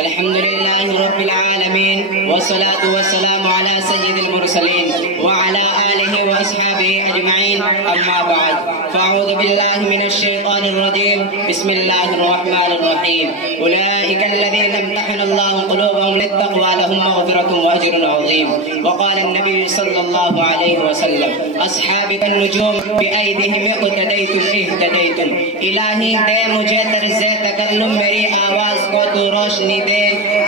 الحمد لله رب العالمين والصلاة والسلام على سيد المرسلين وعلى آله وأصحابه أجمعين، أما بعد، فأعوذ بالله من الشيطان الرجيم. بسم الله الرحمن الرحيم. أولئك الذين امتحن الله قلوبهم للتقوى لهم مغفرة وأجر عظيم. وقال النبي صلى الله عليه وسلم: أصحابي النجوم بأيديهم اقتديتم اهتديتم. الہی دے مجھے طرز تکلم میری آواز کو تو روشنی دے.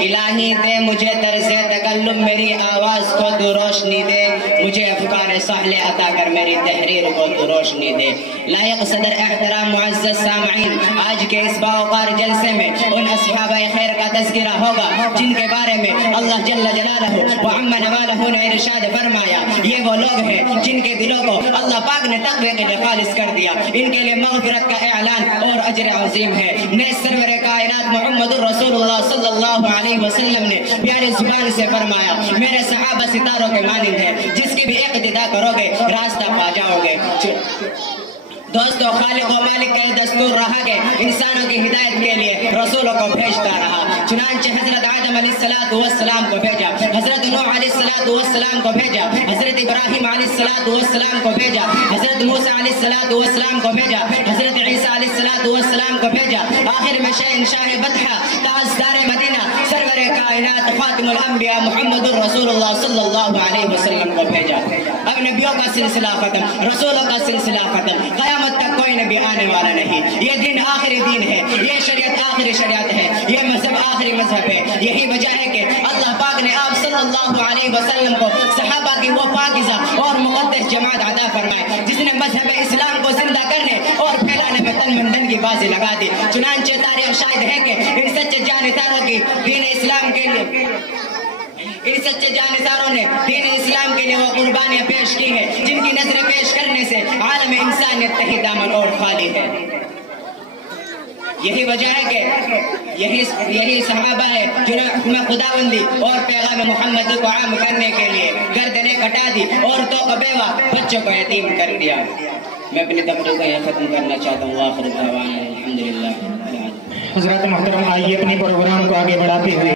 الہی دے مجھے طرز تکلم میری آواز کو تو روشنی دے. مجھے افکار صالح عطا کر میری تحریر کو تو روشنی دے. لائق صدر احترام معزز سامعین، آج کے اس باوقار جلسے میں ان اصحابہ خیر کا تذکرہ ہوگا جن کے بارے میں اللہ جل جلالہ وعم نوالہ نے ارشاد فرمایا، یہ وہ لوگ ہیں جن کے دلوں کو اللہ پاک نے تقوی کے لیے خالص کر دیا. ان کے لیے مغفرت کا اعلان اور اجر عظیم ہے. نیز سرور کائنات محمد رسول اللہ صلی اللہ علیہ وسلم نے پیاری زبان سے فرمایا، میرے صحابہ ستاروں کے مانند ہیں، جس کی بھی اقتدا کرو گے راستہ پا جاؤ گے. دوستو، خالق و مالک کا یہ دستور رہا کہ انسانوں کی ہدایت کے لیے رسولوں کو بھیجتا رہا. چنانچہ حضرت آدم علیہ السلام کو بھیجا، حضرت نوح علیہ السلام کو بھیجا، حضرت ابراہیم علیہ السلام کو بھیجا، حضرت موسیٰ علیہ السلام کو بھیجا، حضرت عیسیٰ علیہ السلام کو بھیجا. آخر میں شاہ بطحہ تاجدار مدینہ سرور کائنات خاتم الانبیاء محمد رسول اللہ صلی اللہ علیہ وسلم کو بھیجا. اب نبیوں کا سلسلہ ختم، رسولوں کا سلسلہ ختم، قیامت تک کوئی نبی آنے والا نہیں. یہ دین آخری دین ہے، یہ شریعت آخری شریعت ہے، یہ مذہب آخری مذہب ہے. یہی وجہ ہے کہ اللہ پاک نے آپ صلی اللہ علیہ وسلم کو صحابہ کی وہ پاکیزہ اور مقدس جماعت عطا فرمائے جس نے مذہب اسلام کو زندہ کرنے اور پھیلانے میں تن من دھن کی بازی لگا دی. چنانچہ تاریخ شاہد ہے کہ ان سچے جانثاروں کی دین اسلام کے لیے ان سچے جانثاروں نے دین اسلام کے لیے وہ قربانیاں پیش کی ہیں جن کی نظریں پیش کرنے سے عالم انسانیت تہی دامن اور خالی ہے. یہی وجہ ہے کہ یہی صحابہ ہے جنہوں نے خداوندی اور پیغام محمد کو عام کرنے کے لیے گردنیں کٹا دی، عورتوں کو بیوہ، بچوں کو یتیم کر دیا. میں اپنی تقریر کو یہ ختم کرنا چاہتا ہوں. آخر دعوانا الحمدللہ. حضرات محترم، آئیے اپنی پروگرام کو آگے بڑھاتے ہوئے